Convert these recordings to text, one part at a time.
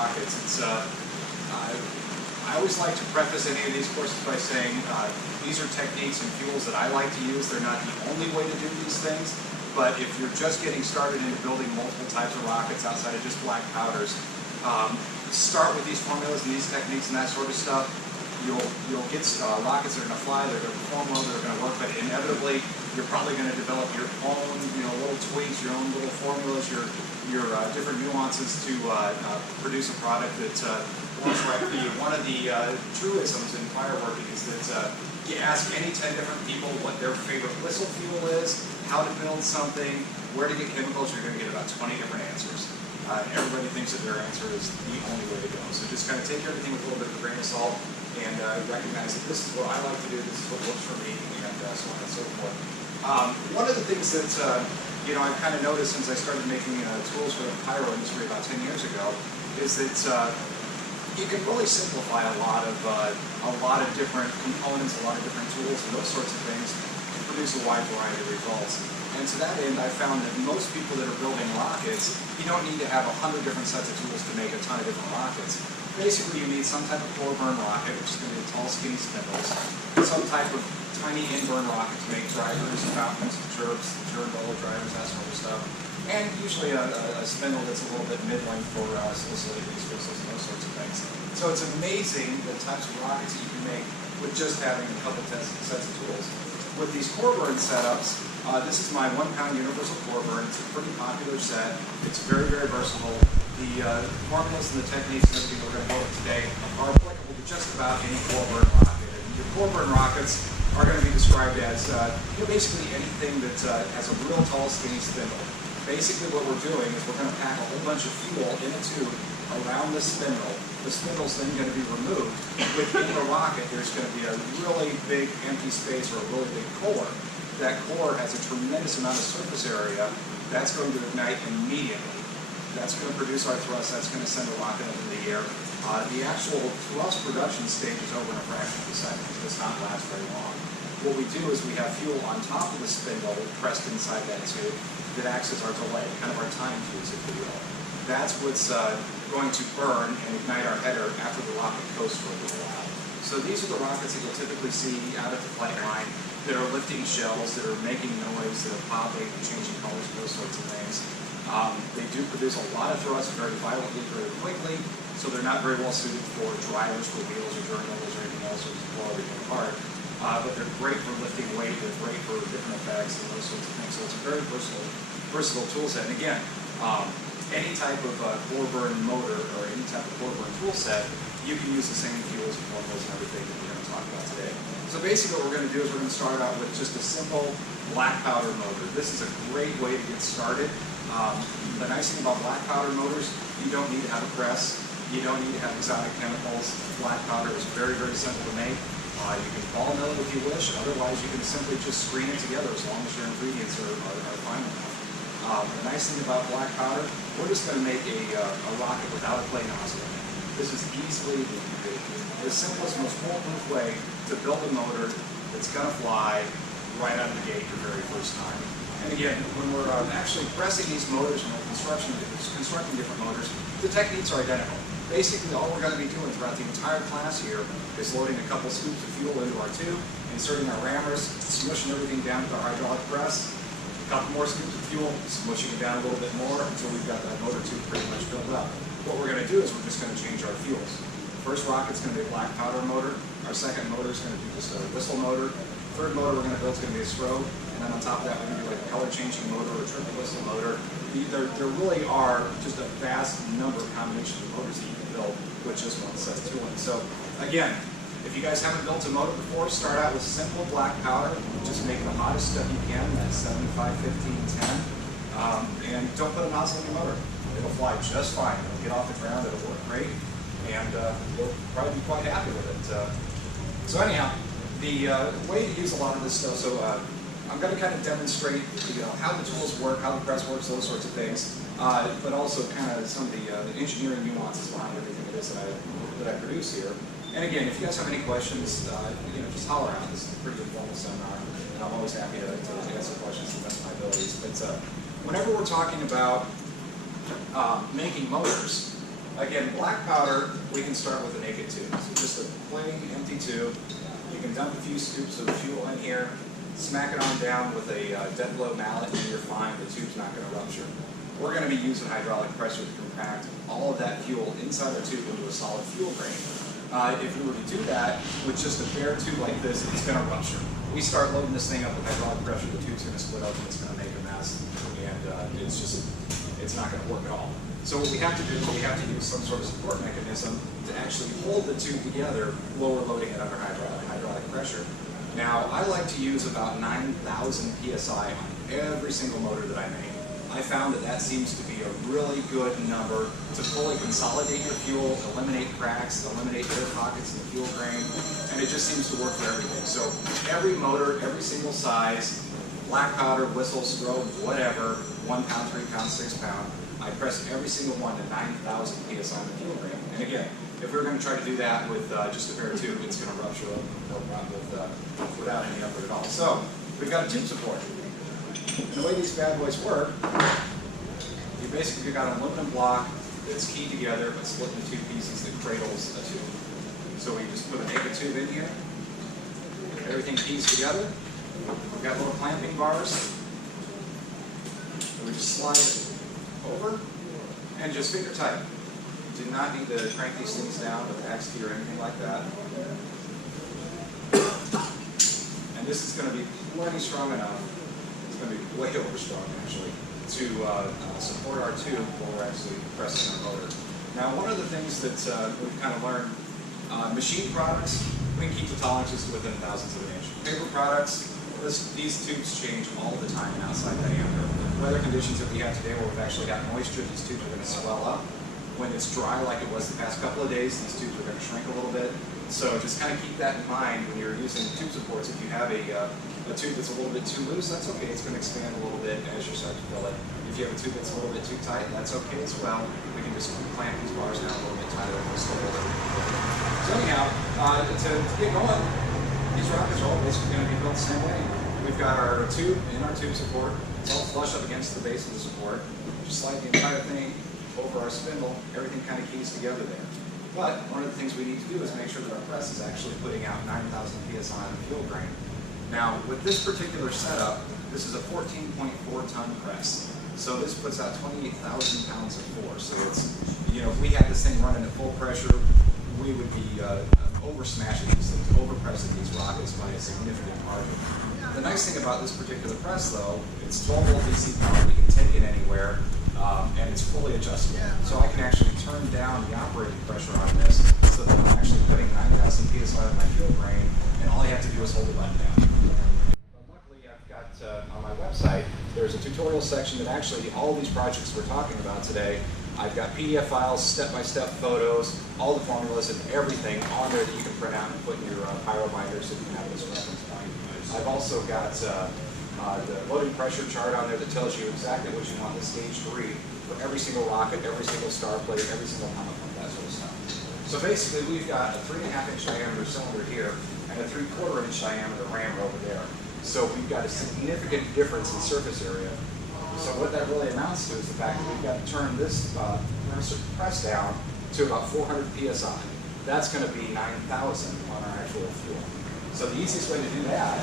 Rockets. I always like to preface any of these courses by saying these are techniques and fuels that I like to use. They're not the only way to do these things, but if you're just getting started into building multiple types of rockets outside of just black powders, start with these formulas and these techniques and that sort of stuff. You'll get rockets that are going to fly, they're going to perform well, they're going to work, but inevitably you're probably going to develop your own, little tweaks, your own little formulas, your different nuances to produce a product that works right for you. One of the truisms in fireworking is that you ask any 10 different people what their favorite whistle fuel is, how to build something, where to get chemicals, you're going to get about 20 different answers. Everybody thinks that their answer is the only way to go. So just kind of take everything with a little bit of a grain of salt and recognize that this is what I like to do, this is what works for me, and so on and so forth. One of the things that I've kind of noticed since I started making tools for the pyro industry about 10 years ago is that you can really simplify a lot of different components, a lot of different tools, and those sorts of things to produce a wide variety of results. And to that end, I found that most people that are building rockets, you don't need to have 100 different sets of tools to make a ton of different rockets. Basically, you need some type of core burn rocket, which is going to be tall, skinny spindles, some type of tiny in-burn rocket to make drivers, fountains, chirps, turn bubble drivers, that sort of stuff, and usually a spindle that's a little bit mid-length for soliciting whistles and those sorts of things. So it's amazing the types of rockets that you can make with just having a couple sets of tools. With these core burn setups, this is my 1 pound universal core burn. It's a pretty popular set. It's very, very versatile. The formulas and the techniques and everything we're going to go over today are applicable to just about any core burn rocket. And your core burn rockets are going to be described as basically anything that has a real tall, skinny spindle. Basically what we're doing is we're going to pack a whole bunch of fuel in a tube around the spindle. The spindle's then going to be removed. Within the rocket, there's going to be a really big empty space or a really big core. That core has a tremendous amount of surface area. That's going to ignite immediately. That's going to produce our thrust. That's going to send the rocket up in the air. The actual thrust production stage is over in a fraction of a second. It does not last very long. What we do is we have fuel on top of the spindle pressed inside that tube that acts as our delay, kind of our time fuse, if you will. That's what's going to burn and ignite our header after the rocket coasts for a little while. So these are the rockets that you'll typically see out at the flight line that are lifting shells, that are making noise, that are popping and changing colors, those sorts of things. They do produce a lot of thrust very violently, very quickly, so they're not very well suited for drivers, for wheels, or journals, or anything else, or to blow everything apart. But they're great for lifting weight, they're great for different effects and those sorts of things. So it's a very versatile tool set. And again, any type of core burn motor or any type of core burn tool set, you can use the same fuels and formulas and everything that we're going to talk about today. So basically what we're going to do is we're going to start out with just a simple black powder motor. This is a great way to get started. The nice thing about black powder motors, you don't need to have a press. You don't need to have exotic chemicals. Black powder is very, very simple to make. You can ball mill it if you wish. Otherwise, you can simply just screen it together as long as your ingredients are fine enough. The nice thing about black powder, we're just going to make a rocket without a play nozzle in it. This is easily the simplest, most foolproof way to build a motor that's going to fly right out of the gate your very first time. And again, when we're actually pressing these motors and we're constructing different motors, the techniques are identical. Basically, all we're going to be doing throughout the entire class here is loading a couple scoops of fuel into our tube, inserting our rammers, smushing everything down with our hydraulic press, a couple more scoops of fuel, smushing it down a little bit more until we've got that motor tube pretty much filled up. What we're going to do is we're just going to change our fuels. The first rocket's going to be a black powder motor. Our second motor is going to be just a whistle motor. The third motor we're going to build is going to be a strobe. And then on top of that, we're going to do like a color changing motor or a triple whistle motor. There really are just a vast number of combinations of motors that you can build with just one set of tooling. So again, if you guys haven't built a motor before, start out with simple black powder. Just make the hottest stuff you can, that's 75, 15, 10. And don't put a nozzle in your motor. It'll fly just fine. It'll get off the ground, it'll work great, and you'll probably be quite happy with it. So anyhow, the way to use a lot of this stuff, so I'm going to kind of demonstrate how the tools work, how the press works, those sorts of things, but also kind of some of the engineering nuances behind everything it is that I produce here. And again, if you guys have any questions, just holler out. This is a pretty informal seminar, and I'm always happy to answer questions to the best of my abilities. But whenever we're talking about making motors, Again, black powder, we can start with a naked tube. So just a plain empty tube. You can dump a few scoops of fuel in here, smack it on down with a dead blow mallet, and you're fine. The tube's not going to rupture. We're going to be using hydraulic pressure to compact all of that fuel inside the tube into a solid fuel grain. If we were to do that with just a bare tube like this, it's going to rupture. We start loading this thing up with hydraulic pressure, the tube's going to split open, it's going to make a mess, and it's not going to work at all. So what we have to do is we have to use some sort of support mechanism to actually hold the tube together, lower loading it under hydraulic pressure. Now, I like to use about 9,000 PSI on every single motor that I make. I found that that seems to be a really good number to fully consolidate your fuel, eliminate cracks, eliminate air pockets in the fuel grain, and it just seems to work for everything. So every motor, every single size, black powder, whistle, strobe, whatever, 1 pound, 3 pound, 6 pound, I press every single one to 9,000 PSI in the fuel grain. And again, if we're going to try to do that with just a bare tube, it's going to rupture without any effort at all. So we've got a tube support. And the way these bad boys work, you basically got an aluminum block that's keyed together but split into two pieces that cradles a tube. So we just put a naked tube in here, everything keys together. We've got little clamping bars, and we just slide it over and just finger tight. You do not need to crank these things down with an X key or anything like that. And this is going to be plenty strong enough. It's going to be way over strong actually to support our tube while we're actually pressing our motor. Now, one of the things that we've kind of learned, machine products, we can keep the tolerances to within thousandths of an inch. Paper products, these tubes change all the time in outside diameter. Weather conditions that we have today where we've actually got moisture, these tubes are going to swell up. When it's dry like it was the past couple of days, these tubes are going to shrink a little bit. So just kind of keep that in mind when you're using tube supports. If you have a tube that's a little bit too loose, that's okay. It's going to expand a little bit as you start to fill it. If you have a tube that's a little bit too tight, that's okay as well. We can just clamp these bars down a little bit tighter and we'll still hold it. So anyhow, to get going, these rockets are all basically going to be built the same way. We've got our tube in our tube support. It's all flush up against the base of the support. Just slide the entire thing over our spindle. Everything kind of keys together there. But one of the things we need to do is make sure that our press is actually putting out 9,000 PSI on the fuel grain. Now, with this particular setup, this is a 14.4 ton press. So this puts out 28,000 pounds of force. So it's, you know, if we had this thing running at full pressure, we would be over smashing these things, over pressing these rockets by a significant margin. The nice thing about this particular press, though, it's 12 volt DC power. We can take it anywhere, and it's fully adjustable. So I can actually turn down the operating pressure on this so that I'm actually putting 9,000 PSI on my fuel grain, and all I have to do is hold the button down. But luckily, I've got on my website, there's a tutorial section that actually all these projects we're talking about today, I've got PDF files, step-by-step photos, all the formulas and everything on there that you can print out and put in your pyro binders if you have this reference point. I've also got the loading pressure chart on there that tells you exactly what you want the stage to read for every single rocket, every single star plate, every single helmet pump, that sort of stuff. So basically, we've got a 3.5 inch diameter cylinder here and a 3/4 inch diameter ram over there. So we've got a significant difference in surface area. So what that really amounts to is the fact that we've got to turn this press down to about 400 PSI. That's going to be 9,000 on our actual fuel. So the easiest way to do that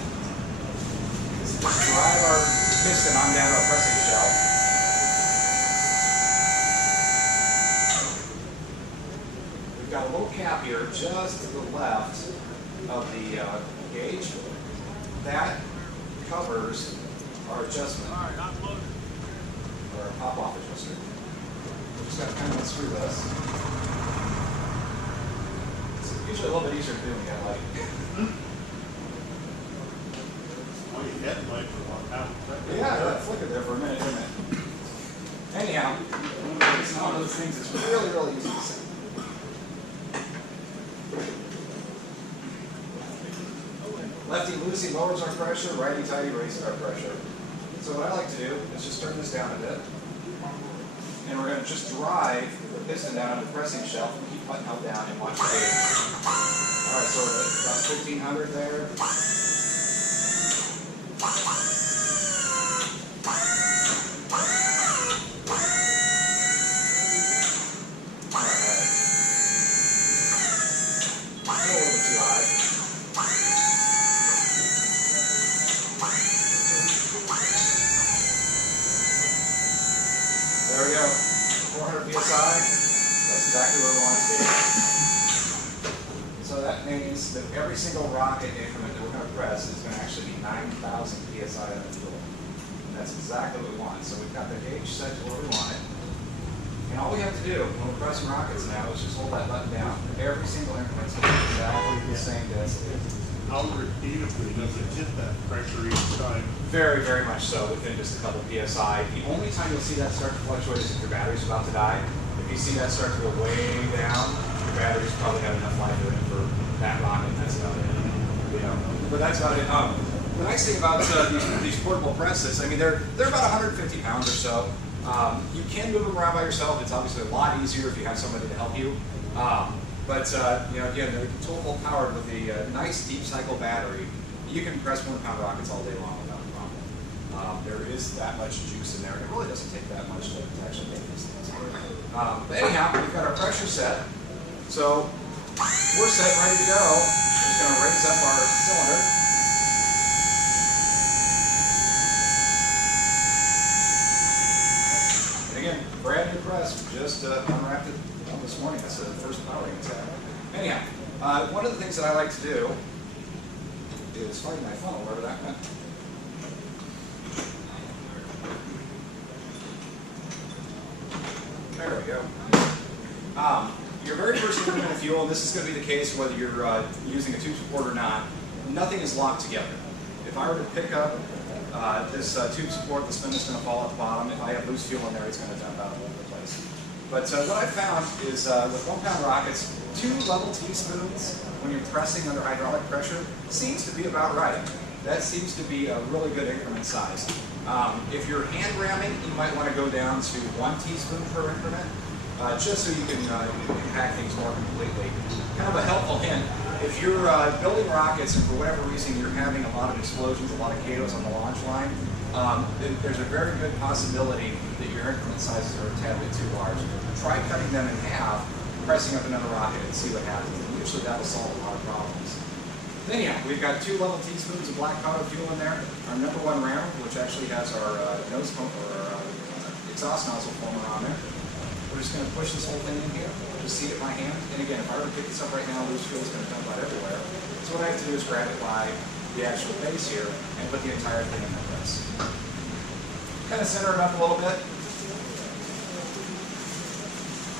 is to drive our piston on down our pressing shelf. We've got a little cap here just to the left of the gauge. That covers our adjustment, or our pop-off adjustment. We're just going to kind of unscrew this. It's usually a little bit easier to do when you got light. Yeah, that flickered there for a minute, didn't it? Anyhow, it's one of those things that's really, really easy to see. Lefty-loosey lowers our pressure, righty-tighty raises our pressure. So what I like to do is just turn this down a bit. And we're going to just drive the piston down on the pressing shelf and keep button held down and watch the gauge. Alright, so we're at about 1,500 there. Alright, So that means that every single rocket increment that we're going to press is going to actually be 9,000 psi on the fuel. And that's exactly what we want. So we've got the gauge set to where we want it. And all we have to do when we're pressing rockets now is just hold that button down. Every single increment is going to be exactly the same density. How repeatedly does it hit that pressure each time? Very, very much so, within just a couple psi. The only time you'll see that start to fluctuate is if your battery's about to die. If you see that start to go way down, your battery's probably got enough life in it for that rocket. That's about it. You know, but that's about it. The nice thing about these portable presses, I mean, they're about 150 pounds or so. You can move them around by yourself. It's obviously a lot easier if you have somebody to help you. But you know, again, they're 12-volt powered with a nice deep cycle battery. You can press 1-pound rockets all day long without a problem. There is that much juice in there, and it really doesn't take that much to actually make these things. But anyhow, we've got our pressure set. So we're set, ready to go. We're just going to raise up our cylinder. And again, brand new press. Just unwrapped it this morning. That's the first powering it's had. Anyhow, one of the things that I like to do is find my funnel, wherever that went. There we go. Your very first increment of fuel, and this is going to be the case whether you're using a tube support or not, nothing is locked together. If I were to pick up this tube support, the spindle's going to fall at the bottom. If I have loose fuel in there, it's going to dump out all over the place. But what I found is with 1-pound rockets, 2 level teaspoons when you're pressing under hydraulic pressure seems to be about right. That seems to be a really good increment size. If you're hand ramming, you might want to go down to 1 teaspoon per increment, just so you can impact things more completely. Kind of a helpful hint, if you're building rockets and for whatever reason you're having a lot of explosions, a lot of KOs on the launch line, there's a very good possibility that your increment sizes are a tad bit too large. Try cutting them in half, pressing up another rocket, and see what happens. And usually that'll solve a lot of problems. Anyhow, we've got 2 level teaspoons of black powder fuel in there. Our number 1 rammer, which actually has our nose pump or exhaust nozzle former on there. We're just going to push this whole thing in here. Just see it in my hand. And again, if I were to pick this up right now, loose fuel is going to dump out everywhere. So what I have to do is grab it by the actual base here and put the entire thing in the press. Kind of center it up a little bit.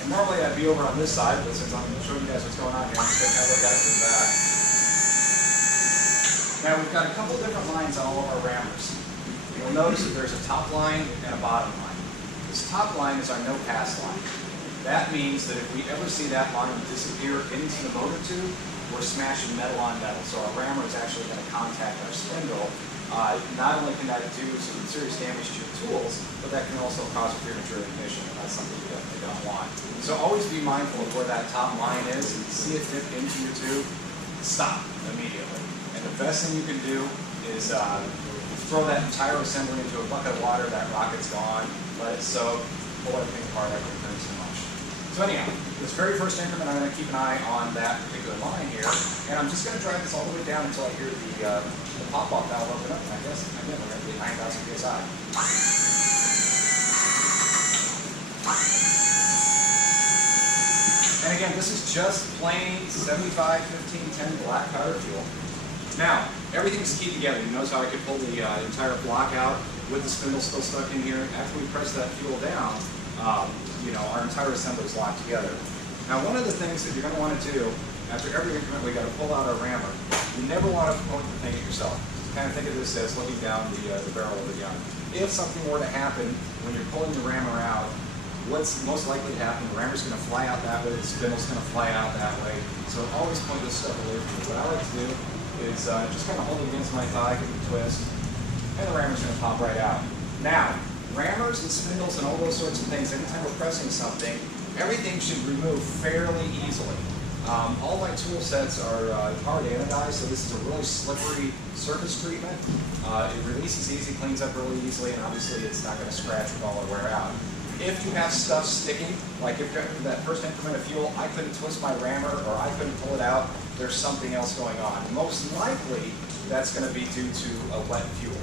And normally I'd be over on this side, but since I'm showing you guys what's going on here, I'm just going to have a look at it from the back. Now we've got a couple different lines on all of our rammers. You'll notice that there's a top line and a bottom line. This top line is our no-pass line. That means that if we ever see that line disappear into the motor tube, we're smashing metal on metal. So our rammer is actually going to contact our spindle. Not only can that do some serious damage to your tools, but that can also cause premature ignition, and that's something you definitely don't want. So always be mindful of where that top line is. If you see it dip into your tube, stop immediately. And the best thing you can do is throw that entire assembly into a bucket of water. That rocket's gone. Let it soak. Pull everything apart. That won't hurt so much. So anyhow, this very first increment, I'm going to keep an eye on that particular line here, and I'm just going to drive this all the way down until I hear the pop-off valve open up, and I guess, again, we're going to get 9,000 psi. And again, this is just plain 75, 15, 10 black powder fuel. Now, everything's keyed together. You notice how I could pull the entire block out with the spindle still stuck in here. After we press that fuel down, you know, our entire assembly is locked together. Now, one of the things that you're going to want to do, after every increment, we got to pull out our rammer. You never want to point the thing at yourself. Kind of think of this as looking down the barrel of the gun. If something were to happen when you're pulling the rammer out, what's most likely to happen? The rammer's going to fly out that way, the spindle's going to fly out that way. So always point this stuff away from you. What I like to do is just kind of hold it against my thigh, give it a twist, and the rammer's going to pop right out. Now, rammers and spindles and all those sorts of things, anytime we're pressing something, everything should remove fairly easily. All my tool sets are hard anodized, so this is a really slippery surface treatment. It releases easy, cleans up really easily, and obviously it's not going to scratch or fall or wear out. If you have stuff sticking, like if after that first increment of fuel, I couldn't twist my rammer or I couldn't pull it out, there's something else going on. Most likely, that's going to be due to a wet fuel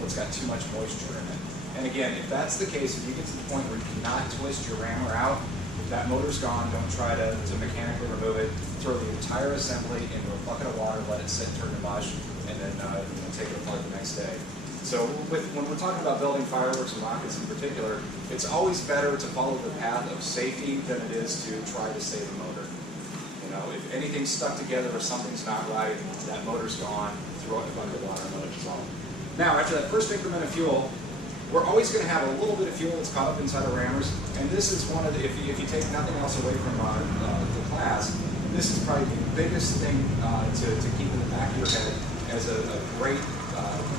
that's got too much moisture in it. And again, if that's the case, if you get to the point where you cannot twist your rammer out, that motor's gone. Don't try to mechanically remove it. Throw the entire assembly into a bucket of water, let it sit, turn to mush, and then take it apart the next day. So when we're talking about building fireworks and rockets in particular, it's always better to follow the path of safety than it is to try to save the motor. You know, if anything's stuck together or something's not right, that motor's gone, throw it in a bucket of water and let it dissolve. Now, after that first increment of fuel, we're always going to have a little bit of fuel that's caught up inside the rammers, and this is one of the, if you take nothing else away from the class, this is probably the biggest thing to keep in the back of your head as a great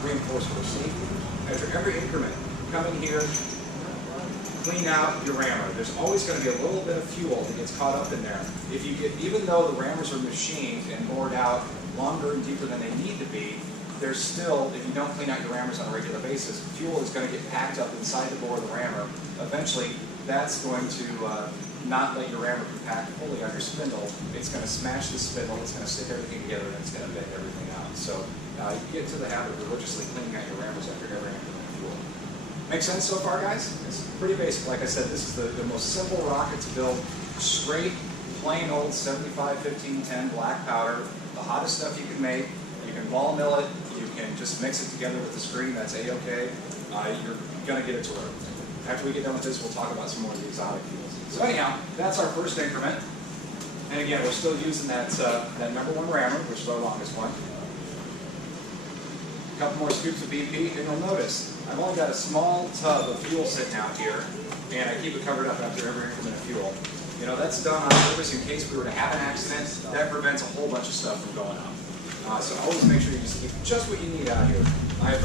reinforcement of safety. After every increment, come in here, clean out your rammer. There's always going to be a little bit of fuel that gets caught up in there. If you get, even though the rammers are machined and bored out longer and deeper than they need to be, there's still, if you don't clean out your rammers on a regular basis, fuel is going to get packed up inside the bore of the rammer. Eventually, that's going to not let your rammer compact fully on your spindle. It's going to smash the spindle, it's going to stick everything together, and it's going to bend everything out. So you get to the habit of religiously cleaning out your rammers after every increment of fuel. Make sense so far, guys? It's pretty basic. Like I said, this is the most simple rocket to build. Straight, plain old 75-15-10 black powder, the hottest stuff you can make. You can ball mill it, you can just mix it together with the screen, that's A-okay. You're going to get it to work. After we get done with this, we'll talk about some more of the exotic fuels. So anyhow, that's our first increment. And again, we're still using that number one rammer, which is our longest one. A couple more scoops of BP, and you'll notice I've only got a small tub of fuel sitting out here, and I keep it covered up after every increment of fuel. You know, that's done on purpose in case we were to have an accident. That prevents a whole bunch of stuff from going up. So always make sure you just keep just what you need out here. I've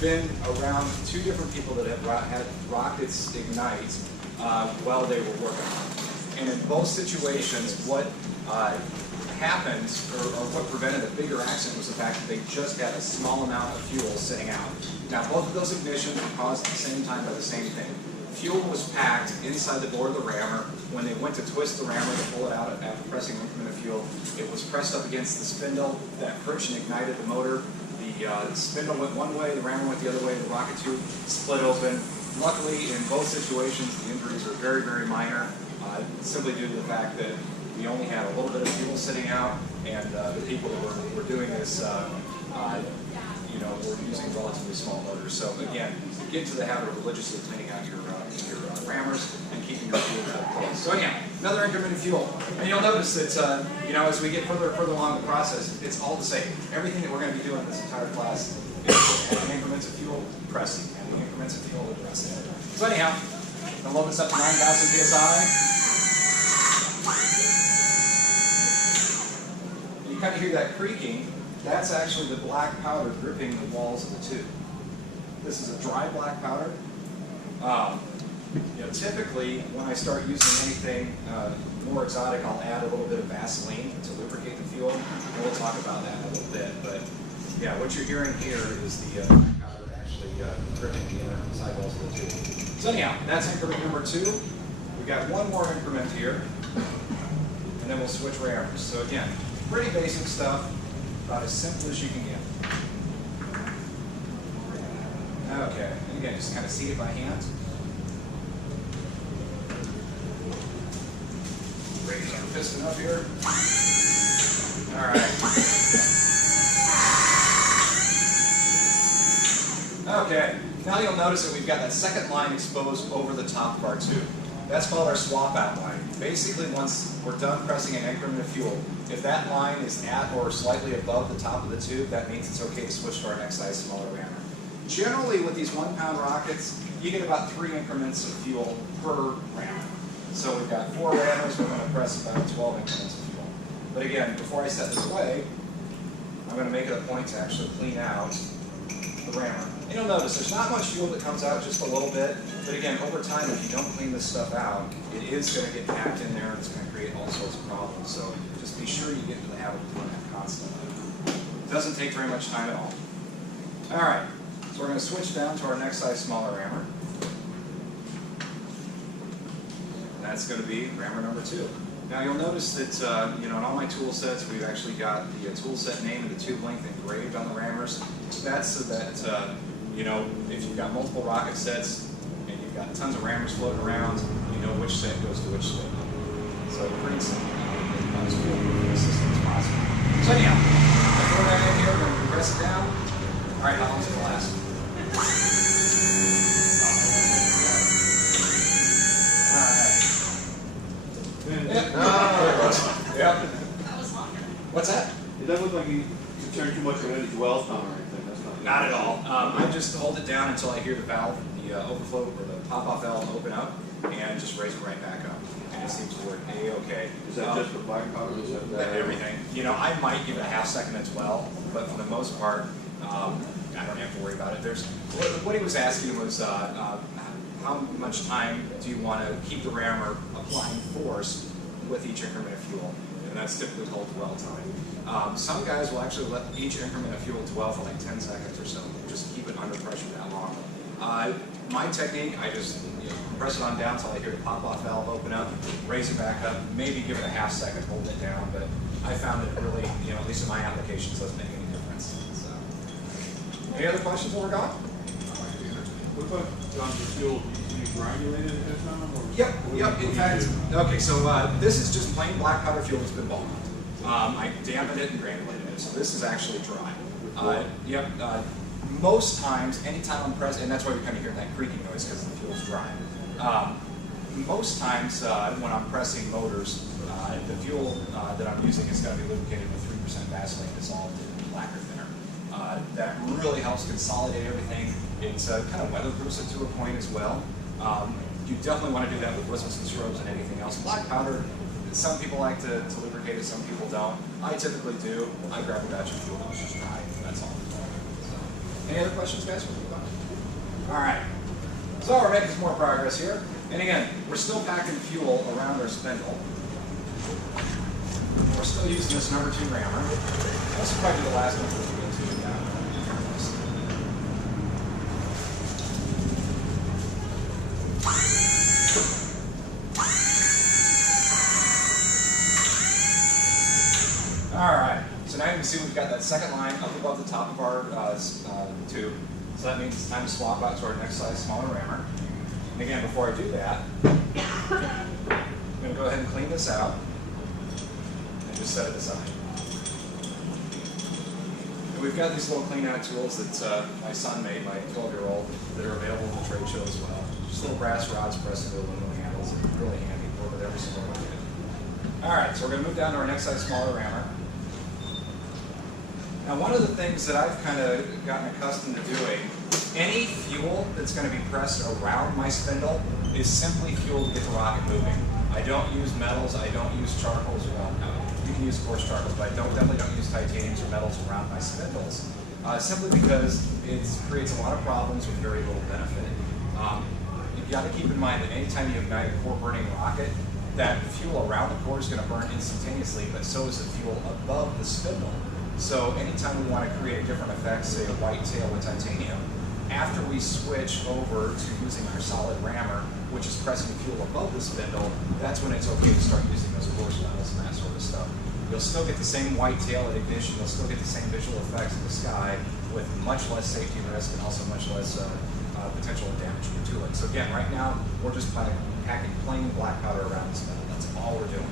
been around two different people that have had rockets ignite while they were working on it. And in both situations, what happened, or what prevented a bigger accident, was the fact that they just had a small amount of fuel sitting out. Now, both of those ignitions were caused at the same time by the same thing. Fuel was packed inside the bore of the rammer. When they went to twist the rammer to pull it out after pressing an increment of fuel, it was pressed up against the spindle. That friction ignited the motor. The spindle went one way, the rammer went the other way, the rocket tube split open. Luckily, in both situations, the injuries were very, very minor, simply due to the fact that we only had a little bit of fuel sitting out, and the people that were doing this, you know, were using relatively small motors. So again, get into the habit of religiously cleaning out your rammers and keeping your fuel close. So anyhow, another increment of fuel. And you'll notice that, you know, as we get further and further along the process, it's all the same. Everything that we're going to be doing in this entire class is adding increments of fuel, pressing. Adding increments of fuel, pressing. So anyhow, I'll load this up to 9,000 psi. You kind of hear that creaking. That's actually the black powder gripping the walls of the tube. This is a dry black powder. You know, typically, when I start using anything more exotic, I'll add a little bit of Vaseline to lubricate the fuel, and we'll talk about that in a little bit. But yeah, what you're hearing here is the black powder actually gripping the inner sidewalls of the tube. So anyhow, that's increment number 2. We've got one more increment here, and then we'll switch rammers. So again, pretty basic stuff, about as simple as you can get. Okay, and again, just kind of seat it by hand. Raise our piston up here. All right. Okay, now you'll notice that we've got that second line exposed over the top of our tube. That's called our swap out line. Basically, once we're done pressing an increment of fuel, if that line is at or slightly above the top of the tube, that means it's okay to switch to our next size smaller rammer. Generally, with these 1-pound rockets, you get about 3 increments of fuel per rammer. So we've got 4 rammers, we're going to press about 12 increments of fuel. But again, before I set this away, I'm going to make it a point to actually clean out the rammer. And you'll notice there's not much fuel that comes out, just a little bit. But again, over time, if you don't clean this stuff out, it is going to get packed in there and it's going to create all sorts of problems. So just be sure you get into the habit of doing that constantly. It doesn't take very much time at all. All right. So we're going to switch down to our next size smaller rammer. And that's going to be rammer number 2. Now you'll notice that you know, in all my tool sets, we've actually got the tool set name and the tube length engraved on the rammers. That's so that you know, if you've got multiple rocket sets and you've got tons of rammers floating around, you you know which set goes to which switch. So it creates as fuel moving system as possible. So anyhow, I throw that in here, we're going to press it down. All right, how long is it going to last? Yep. What's that? It doesn't look like you turn too much of any dwell time or anything. That's Not at all. I just hold it down until I hear the valve, the overflow or the pop-off valve open up, and just raise it right back up. And it seems to work A-okay. Is that just for black powder? Or is that Everything. You know, I might give it a half second as well, but for the most part, I don't have to worry about it. What he was asking was how much time do you want to keep the rammer applying force with each increment of fuel? And that's typically called dwell time. Some guys will actually let each increment of fuel dwell for like 10 seconds or so, just keep it under pressure that long. My technique, I just press it on down until I hear the pop-off valve open up, raise it back up, maybe give it a half second, hold it down, but I found that it really, at least in my applications, doesn't make any difference. So, any other questions while we're gone? What about the fuel? Do you granulate it at that time? Yep. In fact, okay. So this is just plain black powder fuel that's been balled. I dampened it and granulated it, so this is actually dry. Most times, anytime I'm pressing, and that's why we kind of hear that creaking noise because the fuel's dry. Most times when I'm pressing motors, the fuel that I'm using is going to be lubricated with 3% Vaseline dissolved in lacquer thinner. That really helps consolidate everything. It's kind of weatherproofs it to a point as well. You definitely want to do that with whistles and strobes and anything else. Black powder, some people like to lubricate it, some people don't. I typically do. I grab a batch of fuel and just dry. That's all. So, any other questions, guys? All right. So we're making some more progress here. And again, we're still packing fuel around our spindle. We're still using this number 2 rammer. This will probably be the last one we'll get into. All right, so now you can see we've got that second line up above the top of our tube. So that means it's time to swap out to our next size smaller rammer. And again, before I do that, I'm going to go ahead and clean this out and just set it aside. And we've got these little clean out tools that my son made, my 12-year-old, that are available at the trade show as well. Just little brass rods pressed into aluminum handles. They're really handy. Work with every single one. All right, so we're going to move down to our next size smaller rammer. Now, one of the things that I've kind of gotten accustomed to doing, any fuel that's going to be pressed around my spindle is simply fuel to get the rocket moving. I don't use metals, I don't use charcoals. Well, no, you can use coarse charcoals, but I definitely don't use titaniums or metals around my spindles, simply because it creates a lot of problems with very little benefit. You've got to keep in mind that anytime you ignite a core burning rocket, that fuel around the core is going to burn instantaneously, but so is the fuel above the spindle. So anytime we want to create different effects, say a white tail with titanium, after we switch over to using our solid rammer, which is pressing fuel above the spindle, that's when it's okay to start using those coarse metals and that sort of stuff. You'll still get the same white tail at ignition, you'll still get the same visual effects in the sky with much less safety risk and also much less potential damage to your tooling. So again, right now, we're just packing plain black powder around the spindle. That's all we're doing.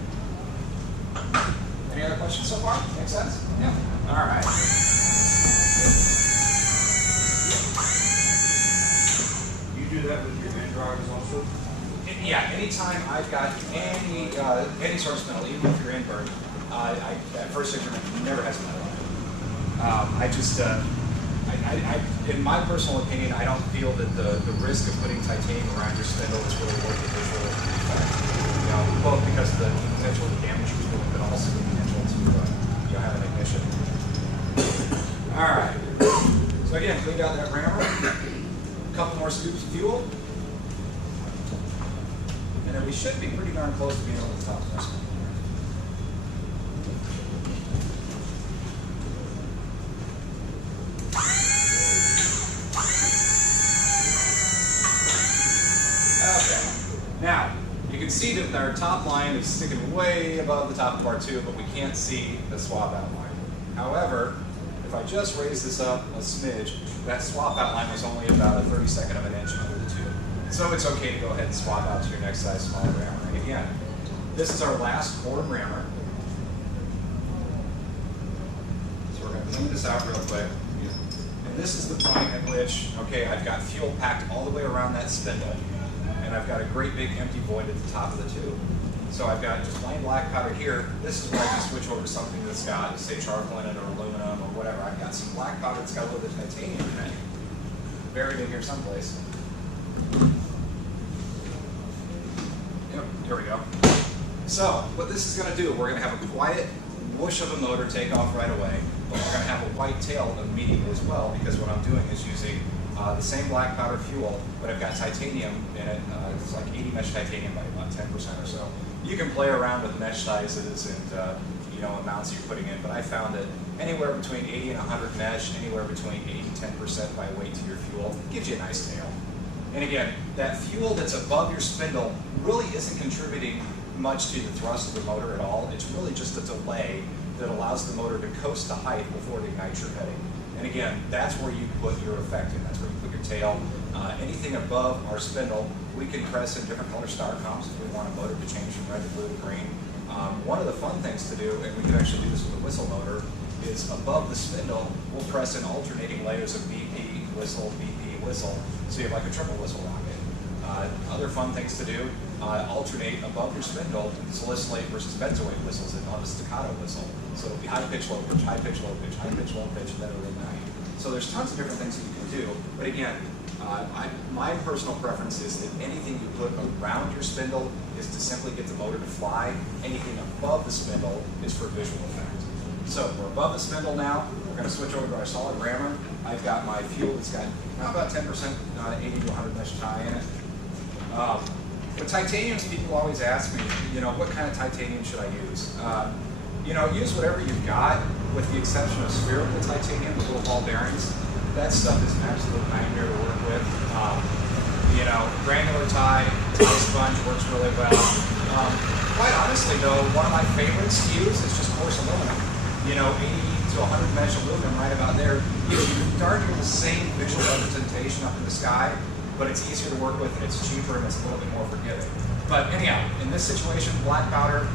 Any other questions so far? Make sense? Yeah. All right. You do that with your hand drivers also? Yeah. Anytime I've got any sort of spindle, even if you're invert, that first instrument never has metal on it. In my personal opinion, I don't feel that the risk of putting titanium around your spindle is really worth the visual effect. Both because of the potential to damage your tooling, but also the potential to have an ignition. All right. So again, cleaned out that rammer. A couple more scoops of fuel, and then we should be pretty darn close to being able to stop this. Now, you can see that our top line is sticking way above the top of our tube, but we can't see the swap outline. However, if I just raise this up a smidge, that swap outline was only about a 32nd of an inch under the tube. So it's okay to go ahead and swap out to your next size smaller rammer. And again, this is our last cord rammer. So we're going to clean this out real quick. And this is the point at which, okay, I've got fuel packed all the way around that spindle, and I've got a great big empty void at the top of the tube. So I've got just plain black powder here. This is where I can switch over to something that's got, say, charcoal in it or aluminum or whatever. I've got some black powder that's got a little bit of titanium in it, buried in here someplace. Yep, here we go. So what this is going to do, we're going to have a quiet whoosh of a motor take off right away, but we're going to have a white tail immediately as well, because what I'm doing is using the same black powder fuel, but I've got titanium in it. It's like 80 mesh titanium by about 10% or so. You can play around with mesh sizes and amounts you're putting in, but I found that anywhere between 80 and 100 mesh, anywhere between 8 to 10% by weight to your fuel, gives you a nice tail. And again, that fuel that's above your spindle really isn't contributing much to the thrust of the motor at all. It's really just a delay that allows the motor to coast to height before it ignites your heading. And again, that's where you put your effect in. That's where you put your tail. Anything above our spindle, we can press in different color star comps if we want a motor to change from red to blue to green. One of the fun things to do, and we can actually do this with a whistle motor, is above the spindle, we'll press in alternating layers of BP, whistle, BP, whistle, so you have like a triple whistle rocket. Other fun things to do, alternate above your spindle, salicylate versus benzoate whistles, and have a staccato whistle. So it'll be high pitch, low pitch, high pitch, low pitch, high pitch, low pitch, and then it'll ignite. So there's tons of different things that you can do, but again, my personal preference is that anything you put around your spindle is to simply get the motor to fly. Anything above the spindle is for visual effect. So we're above the spindle now. We're going to switch over to our solid rammer. I've got my fuel that's got about 10%, 80 to 100 mesh tie in it. With titaniums, people always ask me, what kind of titanium should I use? Use whatever you've got, with the exception of spherical titanium, with little ball bearings. That stuff is an absolute nightmare to work with. Granular tie sponge works really well. Quite honestly, though, one of my favorites to use is just coarse aluminum. 80 to 100 mesh aluminum, right about there, gives you darn near the same visual representation up in the sky, but it's easier to work with, and it's cheaper, and it's a little bit more forgiving. But anyhow, in this situation, black powder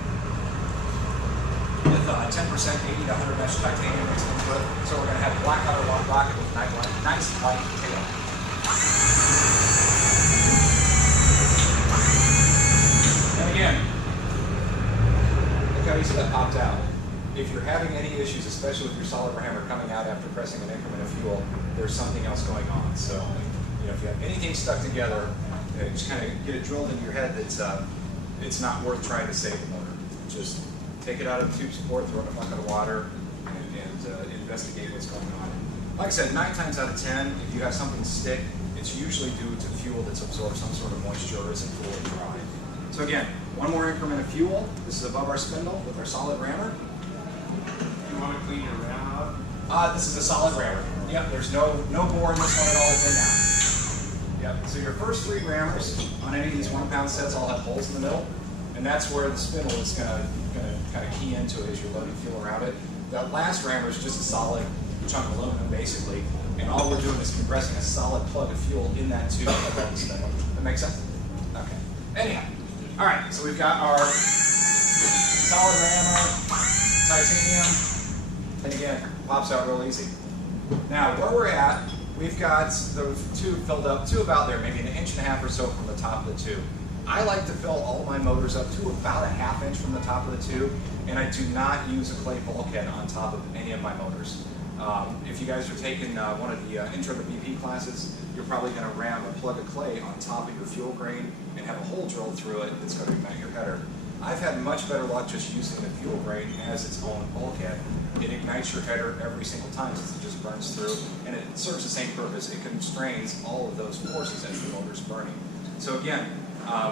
with 10%, 80 to 100 mesh titanium mixed into it. So we're going to have a black powder rocket with nice light tail. And again, look how easy that popped out. If you're having any issues, especially with your solid rammer coming out after pressing an increment of fuel, there's something else going on. So, if you have anything stuck together, just kind of get it drilled into your head that it's not worth trying to save the motor. Just take it out of the tube support, throw it in a bucket of water, and investigate what's going on. Like I said, 9 times out of 10, if you have something stick, it's usually due to fuel that's absorbed some sort of moisture or isn't fully dry. So again, one more increment of fuel. This is above our spindle with our solid rammer. You want to clean your ram out? This is a solid rammer. Yep, there's no bore in this one at all in now. Yep, so your first 3 rammers on any of these 1-pound sets all have holes in the middle, and that's where the spindle is going to kind of key into it as you're loading fuel around it. That last rammer is just a solid chunk of aluminum, basically, and all we're doing is compressing a solid plug of fuel in that tube above the spindle. That makes sense? Okay. Anyhow, all right, so we've got our solid rammer, titanium, and again, pops out real easy. Now, where we're at, we've got the tube filled up to about there, maybe 1.5 inches or so from the top of the tube. I like to fill all my motors up to about 1/2 inch from the top of the tube, and I do not use a clay bulkhead on top of any of my motors. If you guys are taking one of the intro to BP classes, you're probably going to ram a plug of clay on top of your fuel grain and have a hole drilled through it that's going to ignite your header. I've had much better luck just using the fuel grain as its own bulkhead. It ignites your header every single time since it just burns through, and it serves the same purpose. It constrains all of those forces as the motor's burning. So again,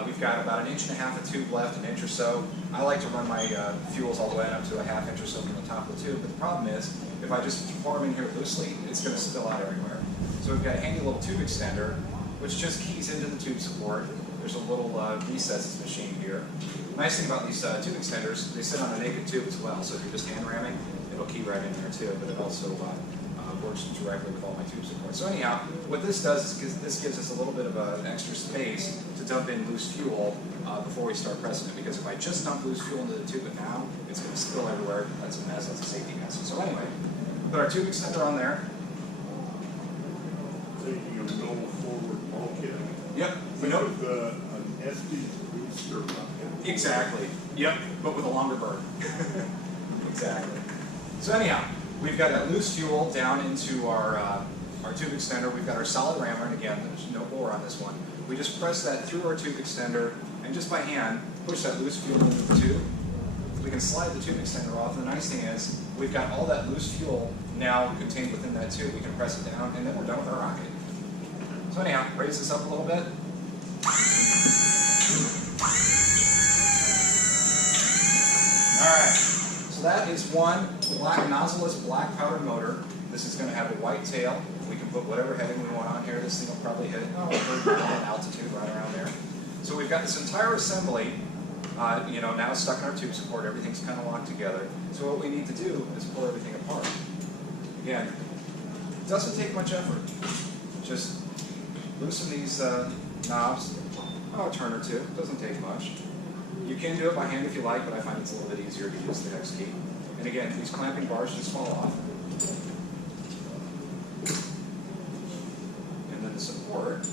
we've got about 1.5 inches of tube left, 1 inch or so. I like to run my fuels all the way up to 1/2 inch or so from the top of the tube, but the problem is, if I just pour them in here loosely, it's going to spill out everywhere. So we've got a handy little tube extender, which just keys into the tube support. There's a little recess machine here. The nice thing about these tube extenders, they sit on a naked tube as well, so if you're just hand ramming, it'll key right in there too, but it also works directly with all my tube support. So anyhow, what this does is this gives us a little bit of an extra space to dump in loose fuel before we start pressing it. Because if I just dump loose fuel into the tube and now, it's going to spill everywhere. That's a mess. That's a safety mess. So anyway, put our tube extender on there. Taking a no forward bulkhead. Yep. Think of an Estes booster rocket. Exactly. Yep. But with a longer burn. Exactly. So anyhow, we've got that loose fuel down into our tube extender. We've got our solid rammer, and again, there's no bore on this one. We just press that through our tube extender, and just by hand, push that loose fuel into the tube. We can slide the tube extender off, and the nice thing is, we've got all that loose fuel now contained within that tube. We can press it down, and then we're done with our rocket. So anyhow, raise this up a little bit. Alright, so that is one black nozzleless black powder motor. This is going to have a white tail. We can put whatever heading we want on here. This thing will probably hit 30 mile altitude, right around there. So we've got this entire assembly, now stuck in our tube support. Everything's kind of locked together. So what we need to do is pull everything apart. Again, it doesn't take much effort. Just loosen these knobs. A turn or two. Doesn't take much. You can do it by hand if you like, but I find it's a little bit easier to use the hex key. And again, these clamping bars just fall off. And then the support.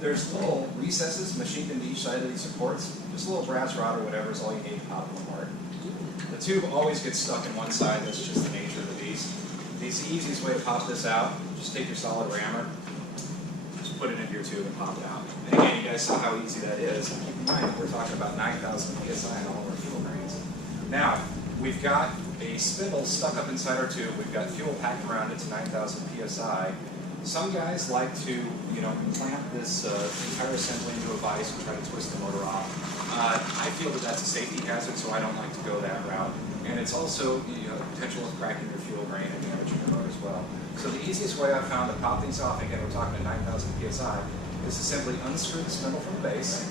There's little recesses machined into each side of these supports. Just a little brass rod or whatever is all you need to pop them apart. The tube always gets stuck in one side. That's just the nature of the beast. The easiest way to pop this out, just take your solid rammer, just put it into your tube and pop it out. And again, you guys saw how easy that is. Keep in mind, we're talking about 9,000 psi in all of our fuel grains. Now, we've got a spindle stuck up inside our tube. We've got fuel packed around it to 9,000 psi. Some guys like to, clamp this entire assembly into a vise and try to twist the motor off. I feel that that's a safety hazard, so I don't like to go that route. And it's also potential of cracking your fuel grain and damaging your motor as well. So the easiest way I've found to pop these off, again, we're talking at 9,000 psi, is to simply unscrew the spindle from the base.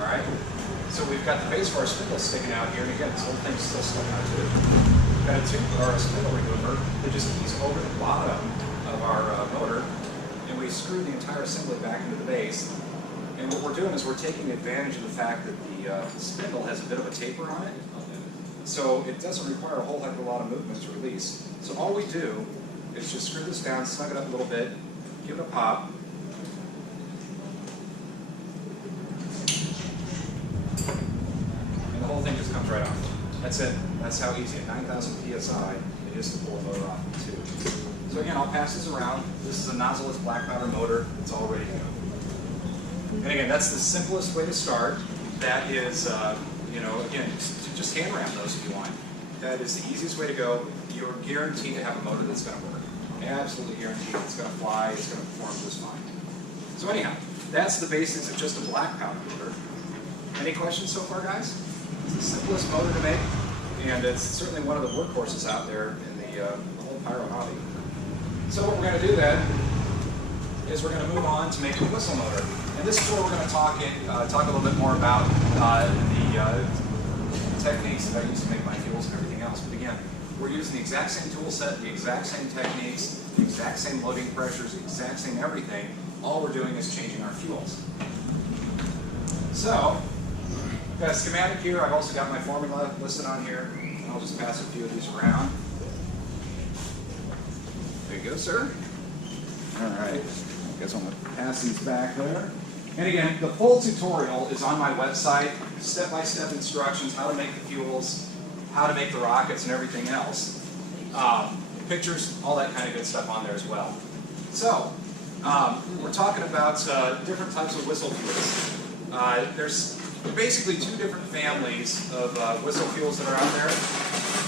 All right. So we've got the base of our spindle sticking out here, and again, this whole thing's still stuck out too. We've got a tube or a spindle remover that just keys over the bottom of our motor, and we screw the entire assembly back into the base. And what we're doing is we're taking advantage of the fact that the spindle has a bit of a taper on it, so it doesn't require a whole heck of a lot of movement to release. So all we do is just screw this down, snug it up a little bit, give it a pop. And the whole thing just comes right off. That's it. That's how easy at 9,000 psi it is to pull a motor off the tube. So again, I'll pass this around. This is a nozzleless black powder motor. It's all ready to go. And again, that's the simplest way to start. That is, again, just hand ram those if you want. That is the easiest way to go. You're guaranteed to have a motor that's going to work. Absolutely guaranteed. It's going to fly. It's going to perform just fine. So anyhow, that's the basics of just a black powder motor. Any questions so far, guys? It's the simplest motor to make, and it's certainly one of the workhorses out there in the whole pyro hobby. So what we're going to do then is we're going to move on to making a whistle motor. And this is where we're going to talk a little bit more about the techniques that I use to make my fuels and everything else. But again, we're using the exact same tool set, the exact same techniques, the exact same loading pressures, the exact same everything. All we're doing is changing our fuels. So, I've got a schematic here. I've also got my formula listed on here. I'll just pass a few of these around. There you go, sir. All right. I guess I'm going to pass these back there. And again, the full tutorial is on my website. Step-by-step instructions, how to make the fuels, how to make the rockets, and everything else. Pictures, all that kind of good stuff on there as well. So, we're talking about different types of whistle fuels. There's basically two different families of whistle fuels that are out there.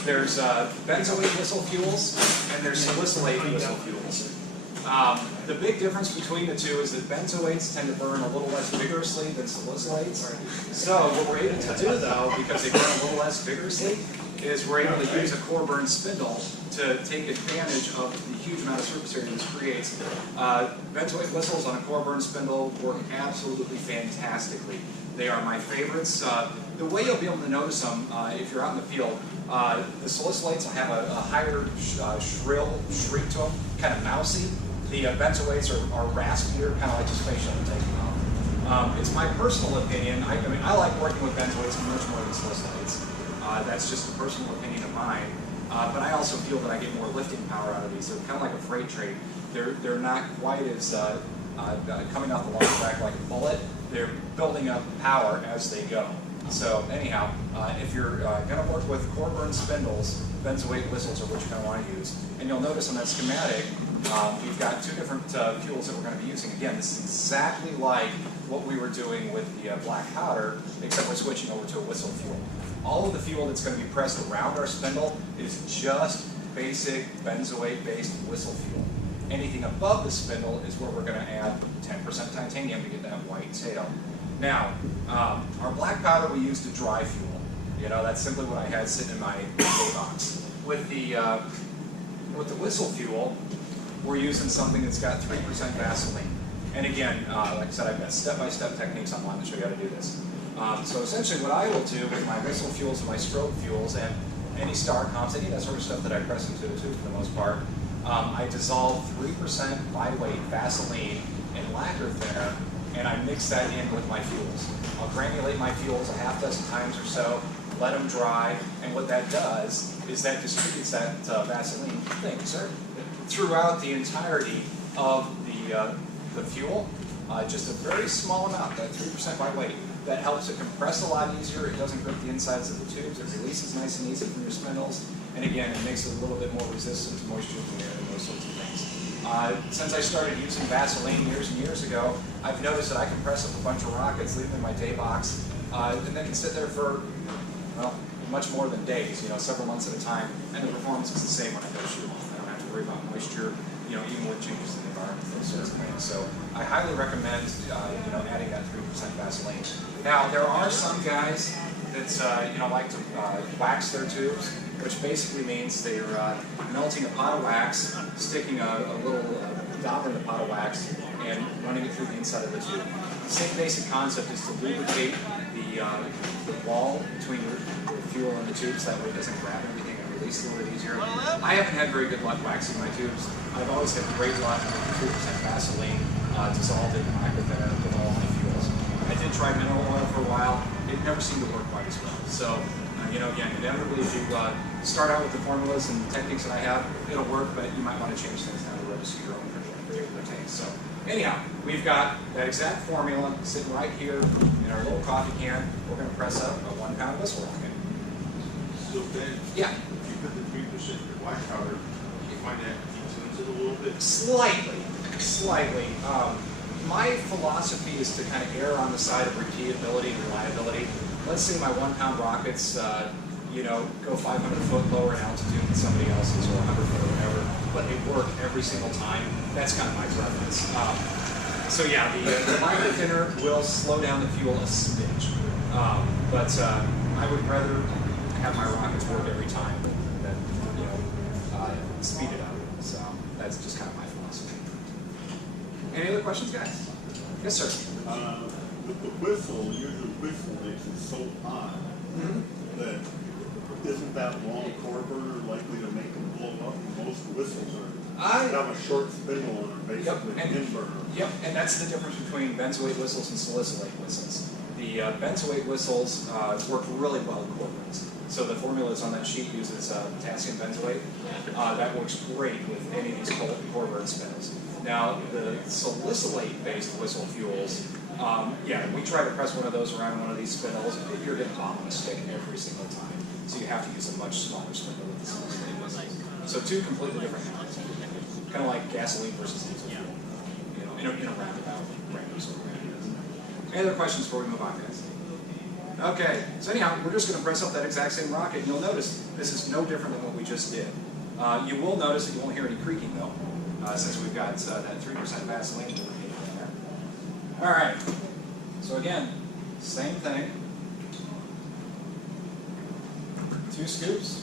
There's benzoate whistle fuels, and there's salicylate whistle fuels. The big difference between the two is that benzoates tend to burn a little less vigorously than salicylates. So what we're able to do, though, because they burn a little less vigorously, is we're able to use a core burn spindle to take advantage of the huge amount of surface area this creates. Benzoate whistles on a core burn spindle work absolutely fantastically. They are my favorites. The way you'll be able to notice them if you're out in the field, the salicylates will have a higher shrill shriek to them, kind of mousy. The benzoates are raspier, kind of like just facial taking off. It's my personal opinion. I mean, I like working with benzoates much more than salicylates. That's just a personal opinion of mine. But I also feel that I get more lifting power out of these. They're kind of like a freight train. They're not quite as coming off the long track like a bullet. They're building up power as they go. So anyhow, if you're going to work with core burn spindles, benzoate whistles are what you're going to want to use. And you'll notice on that schematic, we've got two different fuels that we're going to be using. Again, this is exactly like what we were doing with the black powder, except we're switching over to a whistle fuel. All of the fuel that's going to be pressed around our spindle is just basic benzoate-based whistle fuel. Anything above the spindle is where we're going to add 10% titanium to get that white tail. Now, our black powder we use to dry fuel. You know, that's simply what I had sitting in my day box. With the whistle fuel, we're using something that's got 3% Vaseline. And again, like I said, I've got step-by-step techniques online to show you how to do this. So essentially what I will do with my whistle fuels and my strobe fuels and any star comps, any of that sort of stuff that I press into the tube for the most part, I dissolve 3% by weight Vaseline in lacquer thinner, and I mix that in with my fuels. I'll granulate my fuels a half dozen times or so, let them dry, and what that does is that distributes that Vaseline throughout the entirety of the fuel. Just a very small amount, that 3% by weight. That helps it compress a lot easier. It doesn't grip the insides of the tubes. It releases nice and easy from your spindles. And again, it makes it a little bit more resistant to moisture and those sorts of things. Since I started using Vaseline years and years ago, I've noticed that I can press up a bunch of rockets, leave them in my day box, and they can sit there for, well, much more than days, you know, several months at a time, and the performance is the same when I go shoot them. I don't have to worry about moisture, you know, even with changes in the environment, those sorts of things. So I highly recommend, you know, adding that 3% Vaseline. Now, there are some guys that, you know, like to wax their tubes, which basically means they're melting a pot of wax, sticking a little dauber in the pot of wax, and running it through the inside of the tube. The same basic concept is to lubricate the wall between the fuel and the tubes, that way it doesn't grab everything and release a little bit easier. I haven't had very good luck waxing my tubes. I've always had great luck with 3% Vaseline dissolved in lacquer thinner with all my fuels. I did try mineral oil for a while. It never seemed to work quite as well. So, you know, again, inevitably if you start out with the formulas and techniques that I have, it'll work, but you might want to change things down the road to suit your own particular taste. So, anyhow, we've got that exact formula sitting right here in our little coffee can. We're going to press up a 1 pound whistle rocket. So Ben, Yeah. if you put the 3% in black powder, you find that detunes it a little bit? Slightly. My philosophy is to kind of err on the side of repeatability and reliability. Let's say my 1 pound rockets, you know, go 500 foot lower in altitude than somebody else's, or 100 foot or whatever, but they work every single time. That's kind of my preference. So yeah, the lacquer thinner will slow down the fuel a smidge, but I would rather have my rockets work every time than you know, speed it up. So that's just kind of my philosophy. Any other questions, guys? Yes, sir. With the whistle, usually whistle makes it so hot that isn't that long core burner likely to make them blow up? Most whistles have a short spindle and are basically inverter. Yep, and that's the difference between benzoate whistles and salicylate whistles. The benzoate whistles work really well in core burns. So the formula that's on that sheet uses potassium benzoate. That works great with any of these core burn spindles. Now, the salicylate-based whistle fuels, yeah, we try to press one of those around one of these spindles, and you're getting bomb on a stick every single time. So you have to use a much smaller spindle with the salicylate whistles. So two completely different kinds. Kind of like gasoline versus diesel fuel. You know, in a roundabout sort of way. Any other questions before we move on, guys? Okay, so anyhow, we're just going to press up that exact same rocket, and you'll notice this is no different than what we just did. You will notice that you won't hear any creaking, though. since we've got that 3% Vaseline lubricated in there. All right, so again, same thing. 2 scoops.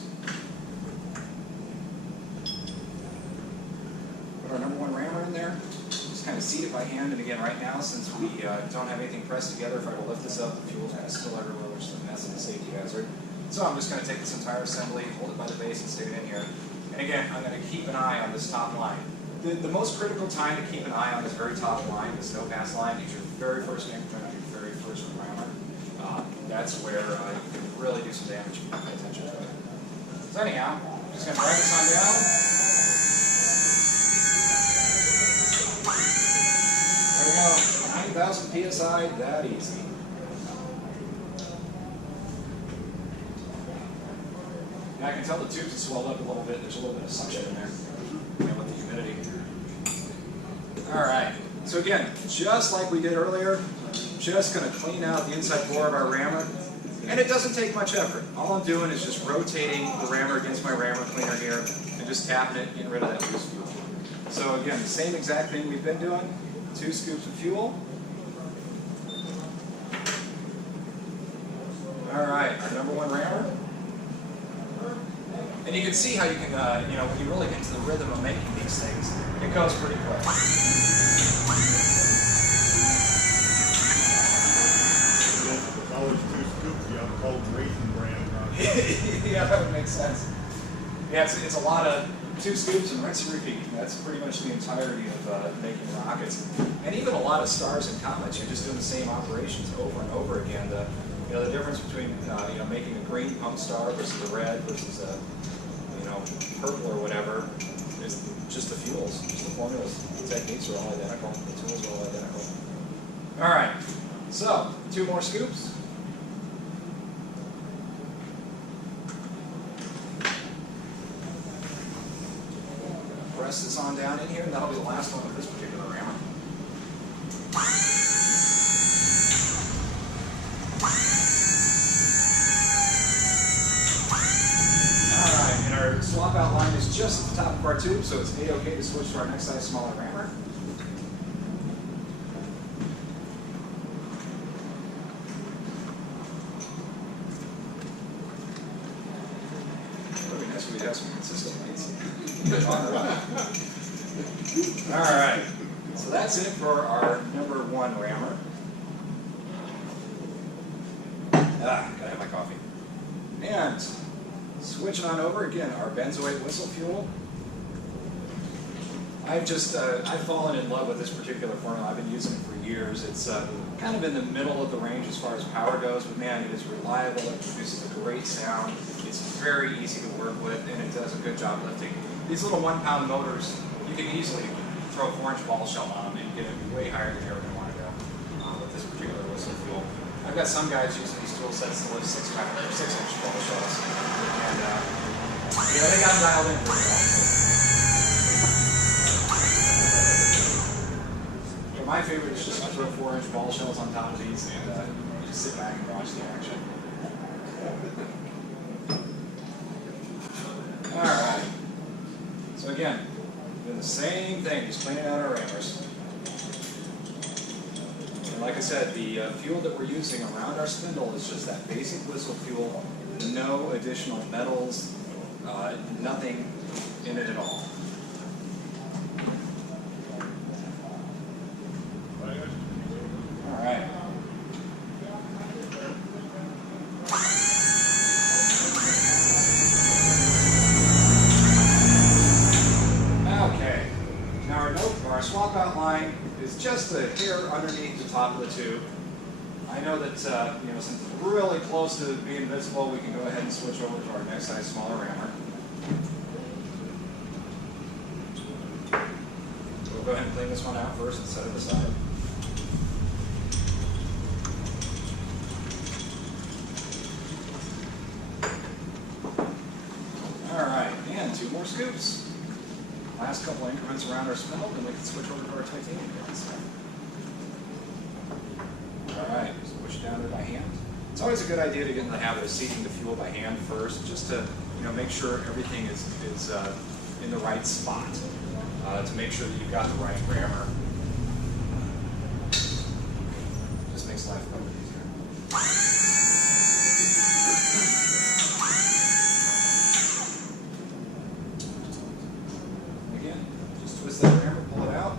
Put our number 1 rammer in there. Just kind of seat it by hand, and again, right now, since we don't have anything pressed together, if I were to lift this up, the fuel's going to spill everywhere, which is a mess and a safety hazard. So I'm just going to take this entire assembly, hold it by the base, and stick it in here. And again, I'm going to keep an eye on this top line. The most critical time to keep an eye on this very top line, this no-pass line, is your very first increment on your very first rammer. That's where you can really do some damage if you don't pay attention to it. So anyhow, just going to drag this on down. There we go, 9,000 PSI, that easy. Now I can tell the tubes have swelled up a little bit. There's a little bit of suction in there, with the humidity. All right, so again, just like we did earlier, just going to clean out the inside bore of our rammer. And it doesn't take much effort. All I'm doing is just rotating the rammer against my rammer cleaner here and just tapping it, getting rid of that loose fuel. So again, the same exact thing we've been doing. 2 scoops of fuel. All right, our number 1 rammer. And you can see how you can, when you really get into the rhythm of making these things, it goes pretty quick. There's always 2 scoops, you have a cold raisin brand. Yeah, that would make sense. Yeah, it's a lot of 2 scoops and rinse and repeat. That's pretty much the entirety of making rockets. And even a lot of stars and comets, you're just doing the same operations over and over again. The difference between making a green pump star versus a red versus a purple or whatever is just the fuels, just the formulas. The techniques are all identical. The tools are all identical. All right, so 2 more scoops. Press this on down in here, and that'll be the last one with this particular rammer. Alright, and our swap out line is just at the top of our tube, so it's A-OK to switch to our next size smaller rammer. It would be nice if we'd have some consistent lights. Alright, so that's it for our number 1 rammer. Gotta have my coffee. And switching on over again, our benzoate whistle fuel. I've fallen in love with this particular formula. I've been using it for years. It's kind of in the middle of the range as far as power goes, but man, it is reliable. It produces a great sound. It's very easy to work with, and it does a good job lifting. These little 1-pound motors, you can easily throw a 4-inch ball shell on them and get it way higher than you're ever going to want to go with this particular whistle fuel. I've got some guys using these tool sets to lift 6-inch ball shells, and they got them dialed in pretty well. But my favorite is just to throw 4-inch ball shells on top of these and just sit back and watch the action. All right. So again, doing the same thing, just cleaning out our rammers. And like I said, the fuel that we're using around our spindle is just that basic whistle fuel, no additional metals, nothing in it at all. All right. Our swap out line is just a hair underneath the top of the tube. I know that since it's really close to being visible, we can go ahead and switch over to our next size smaller rammer. We'll go ahead and clean this one out first and set it aside. All right, and 2 more scoops. Last couple increments around our spindle, then we can switch over to our titanium bits. All right, switch down to by hand. It's always a good idea to get in the habit of seating the fuel by hand first, just to make sure everything is in the right spot. to make sure that you've got the right grammar. Just makes life a little bit easier. Again, just twist that grammar, pull it out,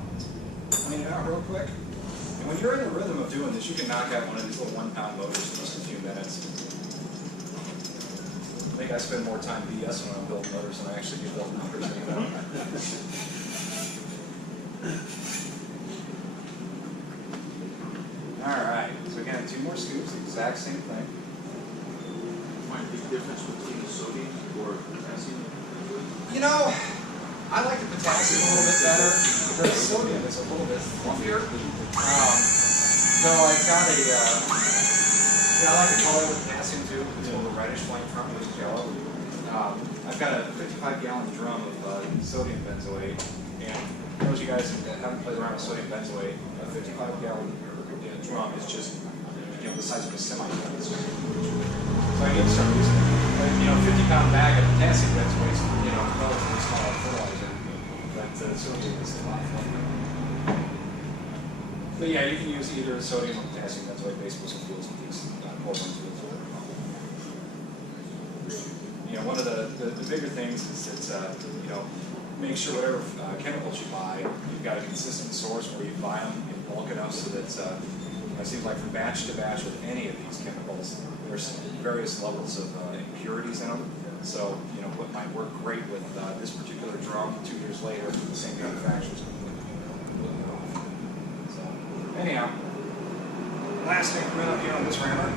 clean it out real quick. And when you're in the rhythm of doing this, you can knock out one of these little 1-pound motors in just a few minutes. I think I spend more time BSing when I'm building motors than I actually do building motors anymore. Alright, so again, 2 more scoops, exact same thing. Might be the difference between sodium or potassium? You know, I like the potassium a little bit better. The sodium is a little bit fluffier. Though I've got a, I like the color of the potassium too. It's a little reddish flame from it, it's yellow. I've got a 55-gallon drum of sodium benzoate, and for those of you guys that haven't played around with sodium benzoate, a 55-gallon drum is just, the size of a semi-ton. So I need to start using it. But, 50-pound bag of potassium benzoate is, relatively small fertilizer, but sodium is a lot fluffier. But yeah, you can use either sodium or potassium benzoate-based whistle fuels with these hormone fuels. One of the bigger things is that, make sure whatever chemicals you buy, you've got a consistent source where you buy them in bulk enough so that it seems like from batch to batch with any of these chemicals, there's various levels of impurities in them. So, what might work great with this particular drum 2 years later from the same manufacturers. So, anyhow, last increment up here on this rammer.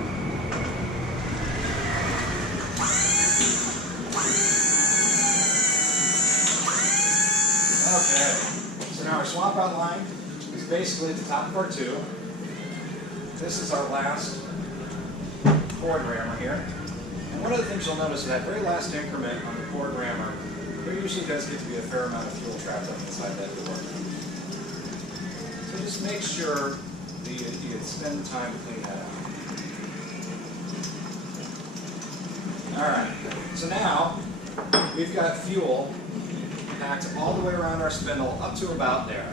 Okay, so now our swap out line is basically at the top of our tube. This is our last chord rammer here. And one of the things you'll notice is that very last increment on the chord rammer, there usually does get to be a fair amount of fuel trapped up inside that door. So just make sure that you spend the time to clean that out. Alright, so now we've got fuel packed all the way around our spindle up to about there.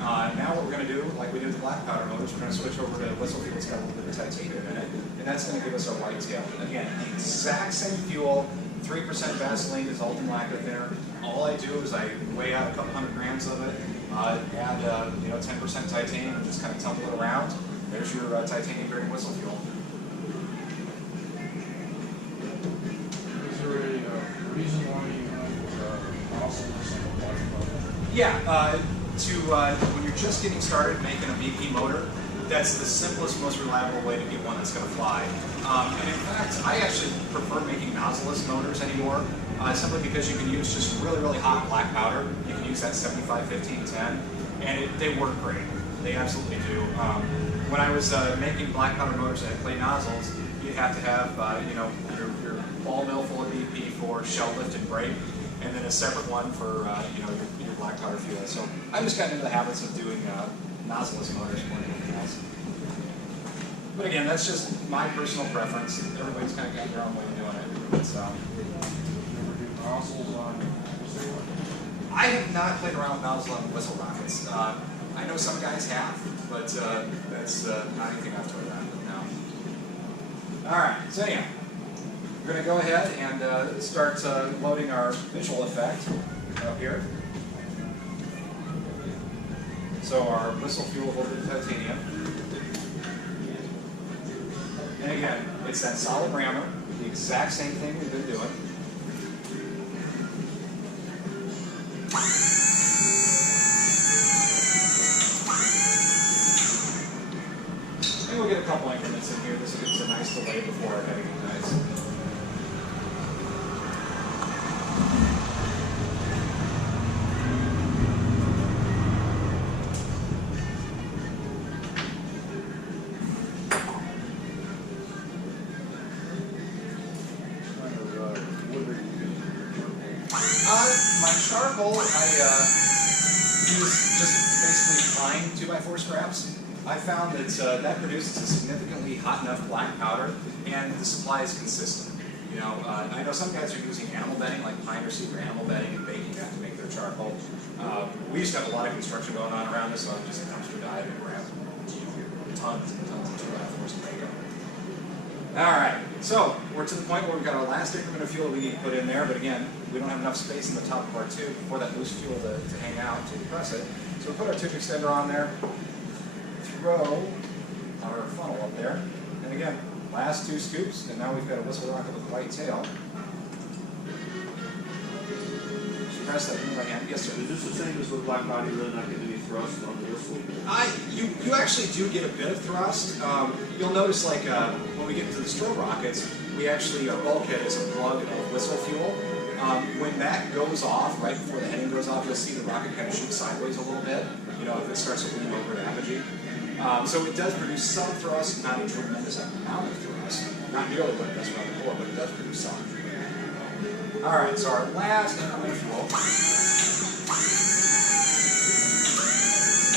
Now what we're going to do, like we did with the black powder motors, we're going to switch over to whistle fuel. It's got a little bit of titanium in it, and that's going to give us our white tail. Again, the exact same fuel, 3% Vaseline dissolving lacquer thinner. All I do is I weigh out a couple 100 grams of it, add 10% titanium, and just kind of tumble it around. There's your titanium bearing whistle fuel. Is there a reason why you awesomeness on the black powder? Yeah, when you're just getting started making a BP motor, that's the simplest, most reliable way to get one that's going to fly. And in fact, I actually prefer making nozzleless motors anymore, simply because you can use just really, really hot black powder. You can use that 75, 15, 10, and they work great. They absolutely do. When I was making black powder motors and I play nozzles, you have to have your ball mill full of BP for shell lift and brake, and then a separate one for your black powder fuel. So I just got into the habits of doing nozzleless motors more than anything else. But again, that's just my personal preference. Everybody's kind of got their own way of doing it. But, You ever do nozzles on whistle rockets? I have not played around with nozzles on whistle rockets. I know some guys have, but that's not anything I've toyed around with now. All right, so yeah. We're going to go ahead and start loading our visual effect up here. So our whistle fuel will be titanium. And again, it's that solid rammer, the exact same thing we've been doing. And we'll get a couple increments in here. This will give us a nice delay before our heading ignites. My charcoal, I use just basically fine 2x4 scraps. I found that that produces a significantly hot enough black powder, and the supply is consistent. You know, I know some guys are using animal bedding, like pine or cedar animal bedding and baking that to make their charcoal. We used to have a lot of construction going on around us, so I'm just a dumpster dive and grab tons and tons of 2x4s and make them. All right, so we're to the point where we've got our last increment of fuel we need to put in there, but again, we don't have enough space in the top of our tube for that loose fuel to hang out to compress it. So we put our tube extender on there, throw our funnel up there, and again, last 2 scoops, and now we've got a whistle rocket with a white tail. Just press that in my hand. Yes, sir. Is this the same as with black body, really not getting any thrust on the whistle? You actually do get a bit of thrust. You'll notice, like, when we get into the Strobe Rockets, we actually, our bulkhead is a plug of whistle fuel. When that goes off, right before the heading goes off, you'll see the rocket kind of shoot sideways a little bit, you know, if it starts to lean over to apogee. So it does produce some thrust, not a tremendous amount of thrust, not nearly what it does around the core, but it does produce some. All right, so our last increment of fuel.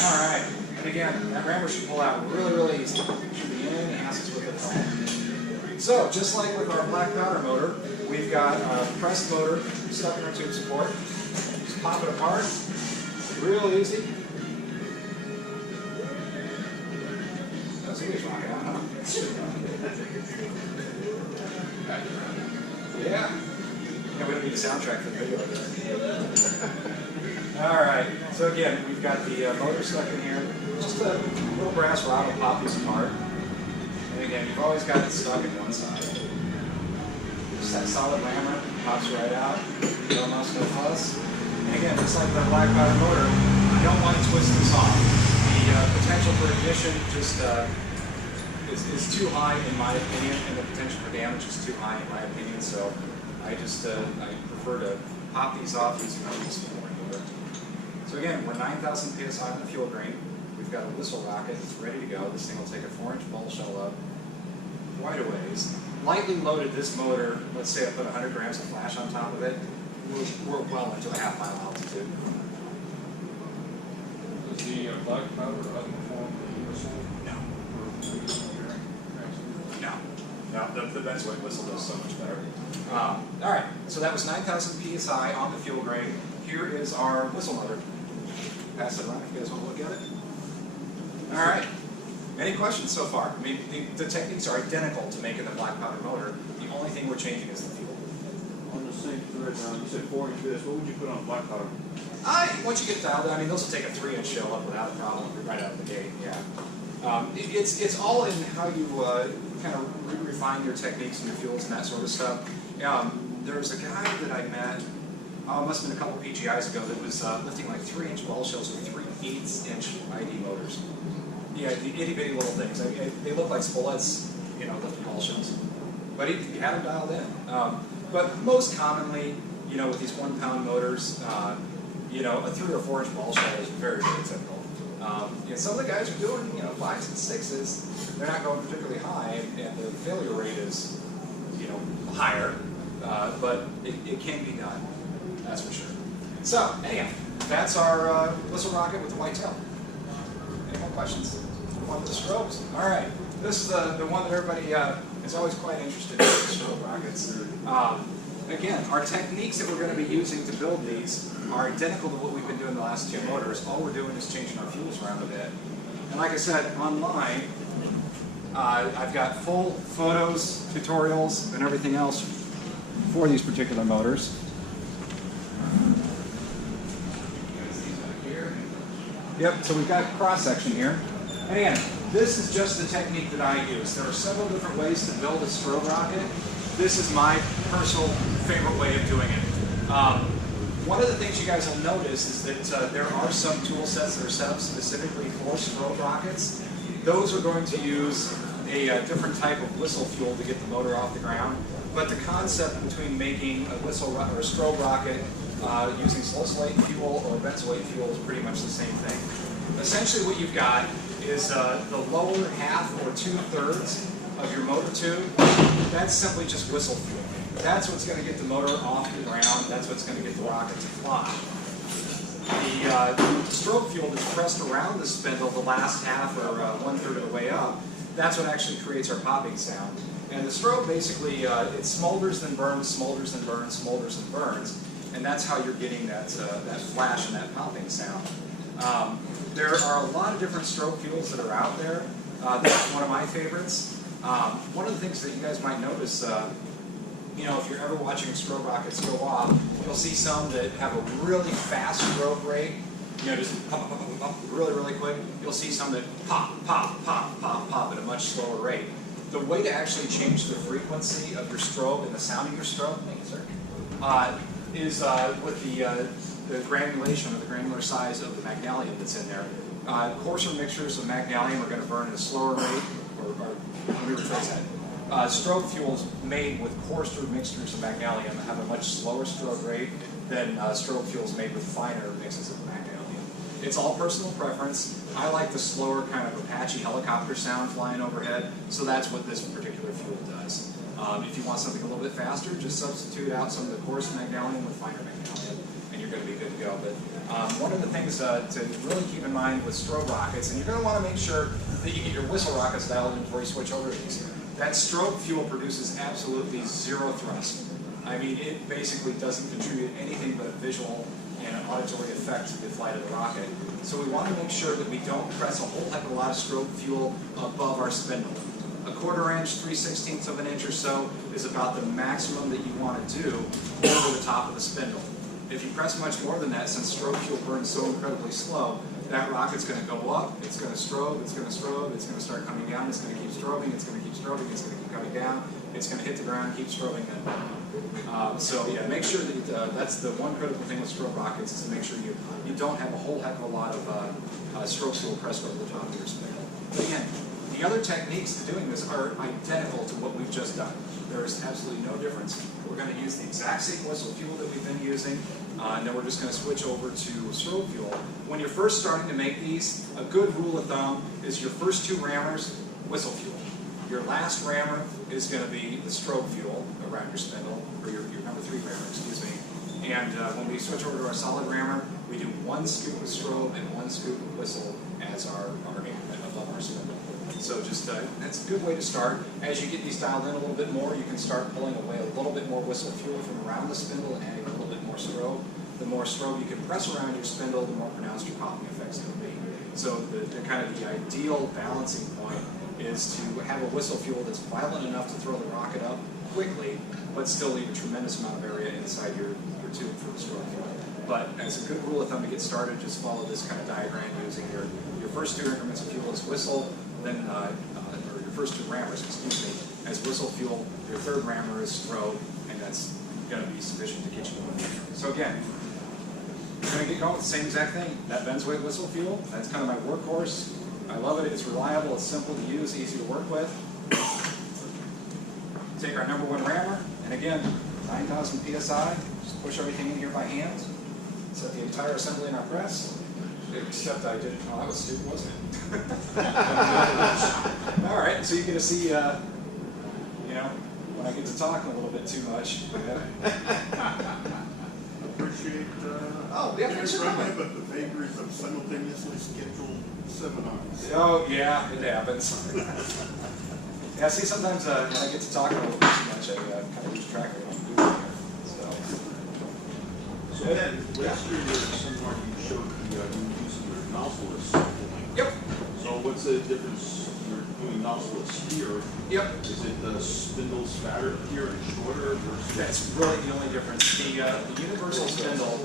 All right, and again, that rammer should pull out really, really easy. It should be in and passes with it. So, just like with our black powder motor, we've got a pressed motor stuck in our tube support. Just pop it apart, real easy. That's a good rocket out, huh? Yeah. Yeah, we don't need a soundtrack for the video. All right, so again, we've got the motor stuck in here. Just a little brass rod will pop these apart. And again, you've always got it stuck in one side. Just that solid rammer pops right out. No muss, no fuss. And again, just like the black powder motor, I don't want to twist this off. The potential for ignition just is too high in my opinion, and the potential for damage is too high in my opinion. So I just I prefer to pop these off using a whistle motor. So again, we're 9,000 psi on the fuel grain. We've got a whistle rocket that's ready to go. This thing will take a 4-inch ball shell up quite a ways. Lightly loaded this motor, let's say I put 100 grams of flash on top of it, we're well into a half-mile altitude. Does the black powder outperform the whistle? No. No, the benzoate whistle does so much better. All right, so that was 9,000 psi on the fuel grain. Here is our whistle motor. Pass it around if you guys want to look at it. All right. Any questions so far? I mean, the techniques are identical to making the black powder motor. The only thing we're changing is the fuel. On the same thread, you said 4-inch bits. What would you put on black powder? Once you get dialed in, I mean, those will take a 3-inch shell up without a problem right out of the gate. Yeah. It's all in how you kind of refine your techniques and your fuels and that sort of stuff. There was a guy that I met. It must have been a couple PGIs ago that was lifting like 3-inch ball shells with 3/8-inch ID motors. Yeah, the itty-bitty little things. I mean, they look like spolettes, you know, lifting ball shells. But he had them dialed in. But most commonly, you know, with these 1-pound motors, you know, a 3 or 4-inch ball shell is very, very typical. You know, some of the guys are doing, you know, 5s and 6s. They're not going particularly high, and the failure rate is, you know, higher. But it can be done. That's for sure. So, anyhow, that's our whistle rocket with the white tail. Any more questions? One of the strobes. All right. This is the one that everybody is always quite interested in, the strobe rockets. Again, our techniques that we're going to be using to build these are identical to what we've been doing the last 2 motors. All we're doing is changing our fuels around a bit. And like I said, online, I've got full photos, tutorials, and everything else for these particular motors. Yep, so we've got cross-section here. And again, this is just the technique that I use. There are several different ways to build a strobe rocket. This is my personal favorite way of doing it. One of the things you guys will notice is that there are some tool sets that are set up specifically for strobe rockets. Those are going to use a different type of whistle fuel to get the motor off the ground. But the concept between making a whistle or a strobe rocket using slow slate fuel or benzoate fuel is pretty much the same thing. Essentially what you've got is the lower half or 2/3 of your motor tube. That's simply just whistle fuel. That's what's going to get the motor off the ground. That's what's going to get the rocket to fly. The strobe fuel that's pressed around the spindle the last half or 1/3 of the way up, that's what actually creates our popping sound. And the strobe basically, it smolders then burns, smolders then burns, smolders and burns, and that's how you're getting that, that flash and that popping sound. There are a lot of different strobe fuels that are out there. That's one of my favorites. One of the things that you guys might notice, you know, if you're ever watching strobe rockets go off, you'll see some that have a really fast strobe rate, you know, just pop, pop, pop, pop, really, really quick. You'll see some that pop, pop, pop, pop, pop at a much slower rate. The way to actually change the frequency of your strobe and the sound of your strobe, thank you, sir, is with the granulation or the granular size of the magnesium that's in there. Coarser mixtures of magnesium are going to burn at a slower rate, or let me rephrase that. Strobe fuels made with coarser mixtures of magnesium have a much slower strobe rate than strobe fuels made with finer mixes of magnesium. It's all personal preference. I like the slower kind of Apache helicopter sound flying overhead, so that's what this particular fuel does. If you want something a little bit faster, just substitute out some of the coarse magnesium with finer magnesium, and you're going to be good to go. But one of the things to really keep in mind with strobe rockets, and you're going to want to make sure that you get your whistle rockets dialed in before you switch over to these. That strobe fuel produces absolutely zero thrust. I mean, it basically doesn't contribute anything but a visual and an auditory effect to the flight of the rocket. So we want to make sure that we don't press a whole heck of a lot of strobe fuel above our spindle. A 1/4 inch, 3/16 of an inch or so is about the maximum that you want to do over the top of the spindle. If you press much more than that, since strobe fuel burns so incredibly slow, that rocket's going to go up, it's going to strobe, it's going to strobe, it's going to start coming down, it's going to keep strobing, it's going to keep strobing, it's going to keep coming down, it's going to hit the ground, keep strobing, and so yeah, make sure that that's the one critical thing with strobe rockets, is to make sure you don't have a whole heck of a lot of strobe fuel pressed over the top of your spindle. But again, the other techniques to doing this are identical to what we've just done. There is absolutely no difference. We're going to use the exact same whistle fuel that we've been using, and then we're just going to switch over to strobe fuel. When you're first starting to make these, a good rule of thumb is your first 2 rammers, whistle fuel. Your last rammer is going to be the strobe fuel around your spindle, or your number 3 rammer, excuse me. And when we switch over to our solid rammer, we do 1 scoop of strobe and 1 scoop of whistle as our increment above our spindle. So just that's a good way to start. As you get these dialed in a little bit more, you can start pulling away a little bit more whistle fuel from around the spindle and adding a little bit more strobe. The more strobe you can press around your spindle, the more pronounced your popping effect's going to be. So the kind of the ideal balancing point is to have a whistle fuel that's violent enough to throw the rocket up quickly, but still leave a tremendous amount of area inside your tube for the strobe fuel. But as a good rule of thumb to get started, just follow this kind of diagram using your first 2 increments of fuel as whistle, then or your first 2 rammers, excuse me, as whistle fuel. Your 3rd rammer is strobe, and that's going to be sufficient to get you going. So again, we're going to get going with the same exact thing. That Benzweight whistle fuel, that's kind of my workhorse. I love it. It's reliable. It's simple to use, easy to work with. Take our number 1 rammer, and again, 9,000 psi. Just push everything in here by hand. Set the entire assembly in our press. Except I didn't. Oh, that was stupid, wasn't it? All right, so you get to see, you know, when I get to talking a little bit too much. Appreciate Oh, yeah, thanks for coming. but the vagaries of simultaneously scheduled seminars. Oh, yeah, it happens. Yeah, see, sometimes when I get to talking a little bit too much, I kind of lose track of what I'm doing here. So then, last year you somewhere you showed the using your nozzleless cooling. Yep. So what's the difference? You're doing nozzleless here. Yep. Is it the spindle's fatter here and shorter versus? That's really the only difference. The universal spindle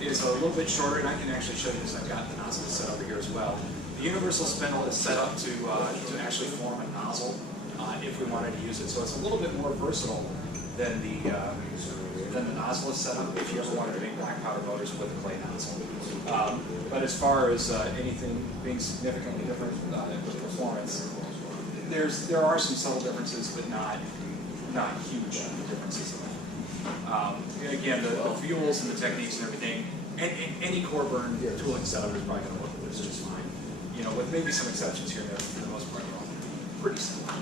is a little bit shorter, and I can actually show you this. I've got the nozzle set over here as well. The universal spindle is set up to actually form a nozzle if we wanted to use it. So it's a little bit more versatile than the nozzle is set up if you ever wanted to make black powder motors with a clay nozzle. But as far as anything being significantly different with performance, there are some subtle differences, but not huge differences. Again, the fuels and the techniques and everything, any core burn tooling setup is probably going to work with this just fine. You know, with maybe some exceptions here and there, for the most part, they're all pretty simple.